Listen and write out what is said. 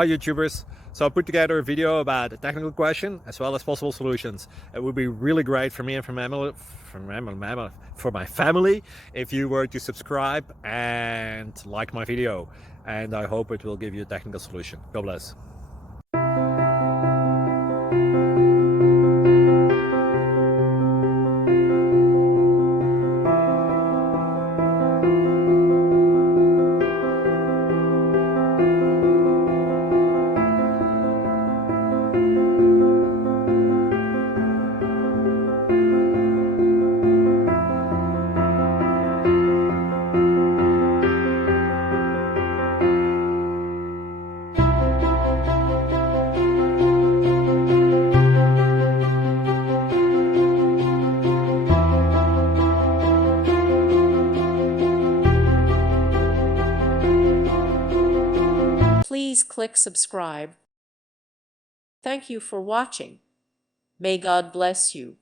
Hi YouTubers! So I put together a video about a technical question as well as possible solutions. It would be really great for me and for my family if you were to subscribe and like my video, and I hope it will give you a technical solution. God bless. Please click subscribe. Thank you for watching. May God bless you.